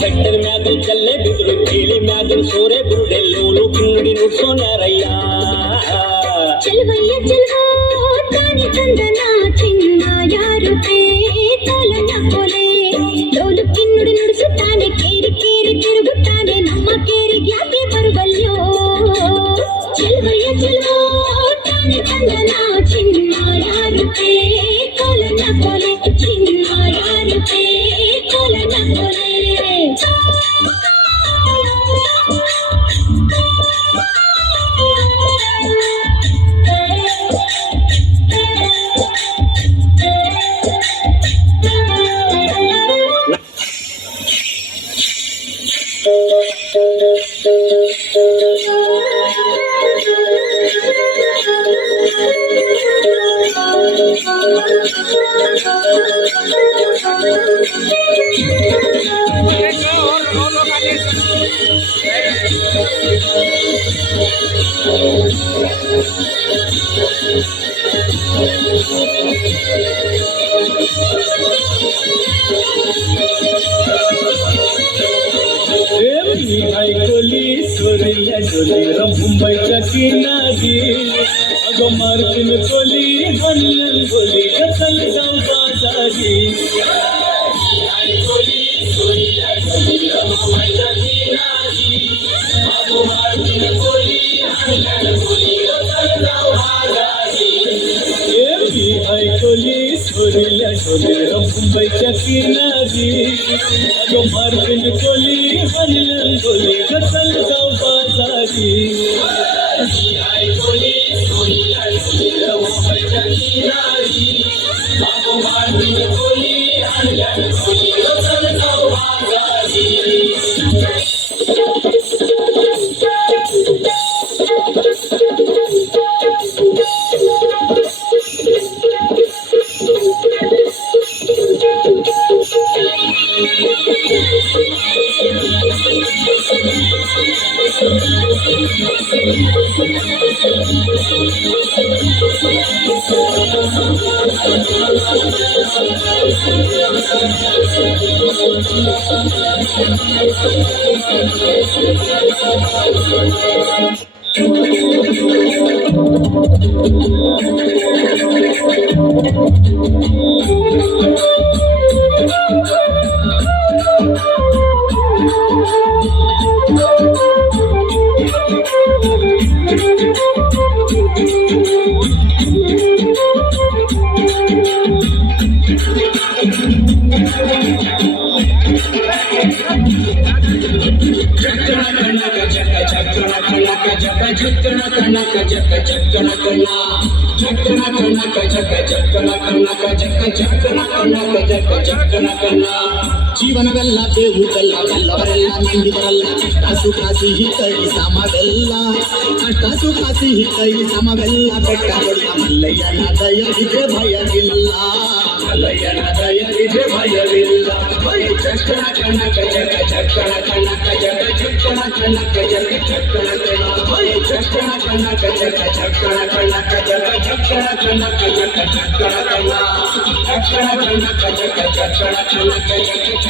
ಬೆಟ್ಟದ ಮ್ಯಾಗ ಜಲ್ಲೆ ಬಿದ್ರು ಕೇಳಿ ಮ್ಯಾಗ ಸೋರೆ ಬುರುಡೆ ಲೋಲು ಕಿಂಗಡಿ ನುಡ್ಸೋನಾರಯ್ಯ ಚೆಲುವಯ್ಯ ಚೆಲುವ ತಾನೆ ತಂದನ ಚಿನ್ನ ಯಾರು ತೋಲನ ಕೊಲೆ ಲೋಲು ಕಿನ್ನುಡಿ ನುಡಿಸುತ್ತಾನೆ ಕೇರಿ ಕೇರಿ ತಿರುಗುತ್ತಾನೆ ನಮ್ಮ ಕೇರಿಗೆ ಯಾಕೆ ಬರುವಲ್ಯೋ ಚೆಲುವಯ್ಯ ಚೆಲುವ ತಾನೆ ತಂದನ ಚಿನ್ನ ಯಾರು ತೋಲನ ಕೊಲೆ ಚಿನ್ನ ಯಾರು ತೋಲನ ಕೊಲೆ मुंबईच्या किनारी अगं मार्किन कोली हल्ल बोली कसल जाऊ बाजारी ऐकली सोरीला डोले मुंबईच्या किनारी अगं मार्किन कोली हल्ल बोली कसल जाऊ बाजारी ಜೀವನವೆಲ್ಲ ಬೇವುದಲ್ಲ ಬಲ್ಲವರೆಲ್ಲ ನಂಬಿ ಬರಲ್ಲ ಕಷ್ಟ ಸುಖ ಸಿಹಿ ಕೈ ಸಮವೆಲ್ಲ ಕಷ್ಟ ಸುಖ ಸಿಹಿ ಕೈ ಸಮವೆಲ್ಲ ಬೆಟ್ಟ ದೊಡ್ಡ ಮಲ್ಲಯ್ಯನ ದಯವಿದ್ರೆ ಭಯವಿಲ್ಲ ಮಲ್ಲಯ್ಯನ ದಯವಿದ್ರೆ ಭಯವಿಲ್ಲ ಚಕ್ಕಣ ಕಣಕ ಜಗ ಚಕ್ಕಣ ಕಣಕ ಜಗ ಚಕ್ಕಣ ಕಣಕ ಜಗ ಚಕ್ಕಣ ಕಣ ಚಕ್ಕಣ ಕಣಕ ಜಗ ಚಕ್ಕಣ ಕಣಕ ಜಗ ಚಕ್ಕಣ ಕಣಕ ಜಗ ಚಕ್ಕಣ ಕಣ ಚಕ್ಕಣ ಕಣಕ ಜಗ ಚಕ್ಕಣ ಕಣಕ ಜಗ